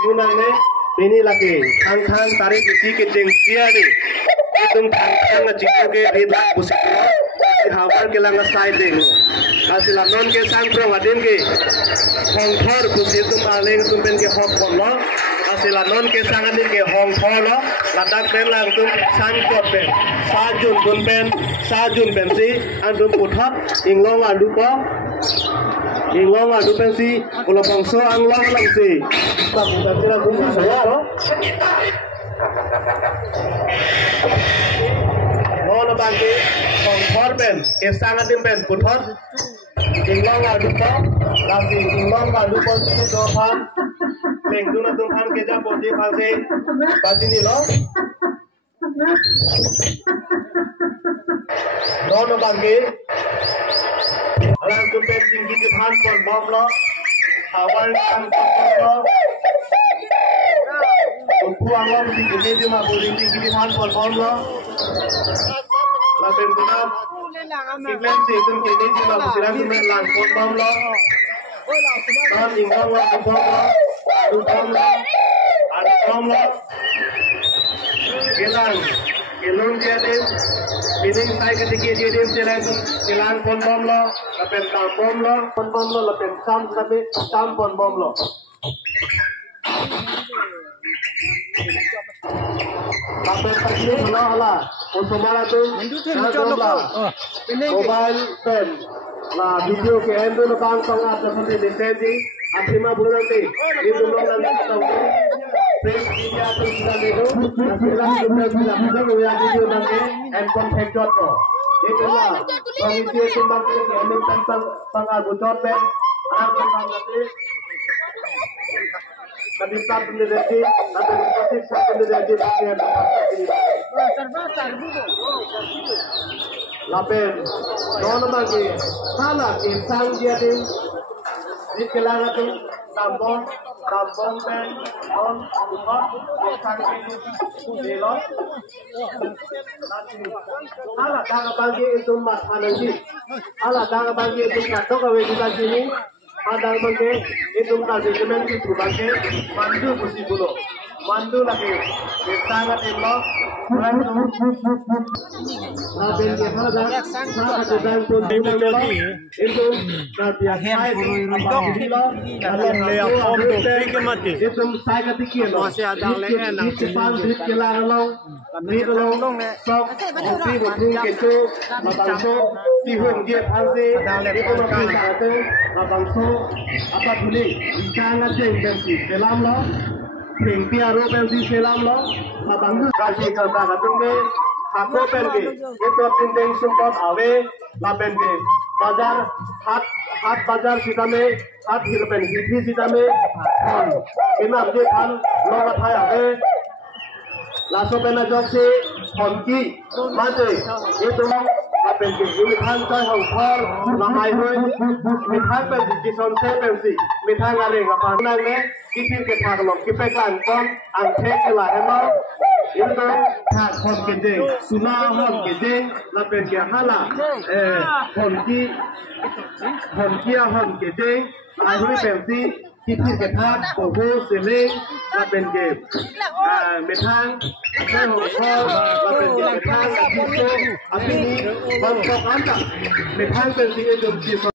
gunane ini lagi tang tarik isi kecing sia ni itu tang ngajiko ke ridak musik hawar ke langa side ding asila non ke sang pro adin ke hong thor kusi tum aleng tum pen ke hok bollo asila non ke sang adin ke hong thor lo ladak pen lang tum sang kot pen sajun pen si andum puthap inglong alu ko inglong adu pensi ulo pangso anglong lang si bang tira gumsi saya lo mono bangke kong korben kesanga timben puthot inglong adu ko lasi inglong adu ko si do phan mengduna tum phan keja podi phase bajini lo mono bangke alam tumpen tinggi di bhan kon bom lo hawan kan kon lo upu angam di gede di ma bodi tinggi di bhan kon bom lo la pen guna kiklen se tum gede di ma bodi ram men lang kon bom lo dan ingong lo bom lo adu bom lo gelang gelung dia dem bining sai ketika dia dem jalan pon bom lo lapen tam bom lo lapen sam sabe tam pon bom lo lapen pagi hala usmara tu mobile pen la video ke endo lo bang song at seperti desensi akhirnya bulan nanti itu lo nanti tahu Pres media tu sudah itu, hasilnya sudah yang video nanti and contact dot com. Itulah komisi timbang ini yang tentang pengabutan pen, akan nanti tak menjadi nanti statistik satu menjadi bagian. Lapen, non lagi, salah insang dia di kelangan tu tampon pen on belok ala daga bagi itu mas anangi ala daga bagi itu kato kawe di sini ada bagi itu kasih semen itu bagi mandu musi bulo mandu lagi sangat elok Laben ke hada sangat sedang pun itu biasa dalam leapom tu mati itu saya ketikir masih ada lengan nang di kelarang ni long sok di buku kecu mabangso tihun dia pasti itu mesti satu mabangso apa boleh sangat intensi dalam lo Pengpia ro pensi selam lo, mabangsu kasih kerja katungke, aku penke, itu penting sumpah awe, la penke, bazar hat bazar kita me, hat hilpen hithi kita me, kenap je kan, lo kathai awe, laso pena jokse, honki, mate, itu lo, la penke, mithan koi hongkor, lahai hoi, mithan pensi kison se pensi, mithan ngare ngapan nang me. Kita kita kalau kita kan angkat lah emang itu hak kon kedeng sunah kon kedeng lapen dia hala konki hon kedeng ahli pensi kita kita kobo seling lapen game metang saya hongkong lapen dia metang kiso api ni bangkok anda metang pensi itu kiso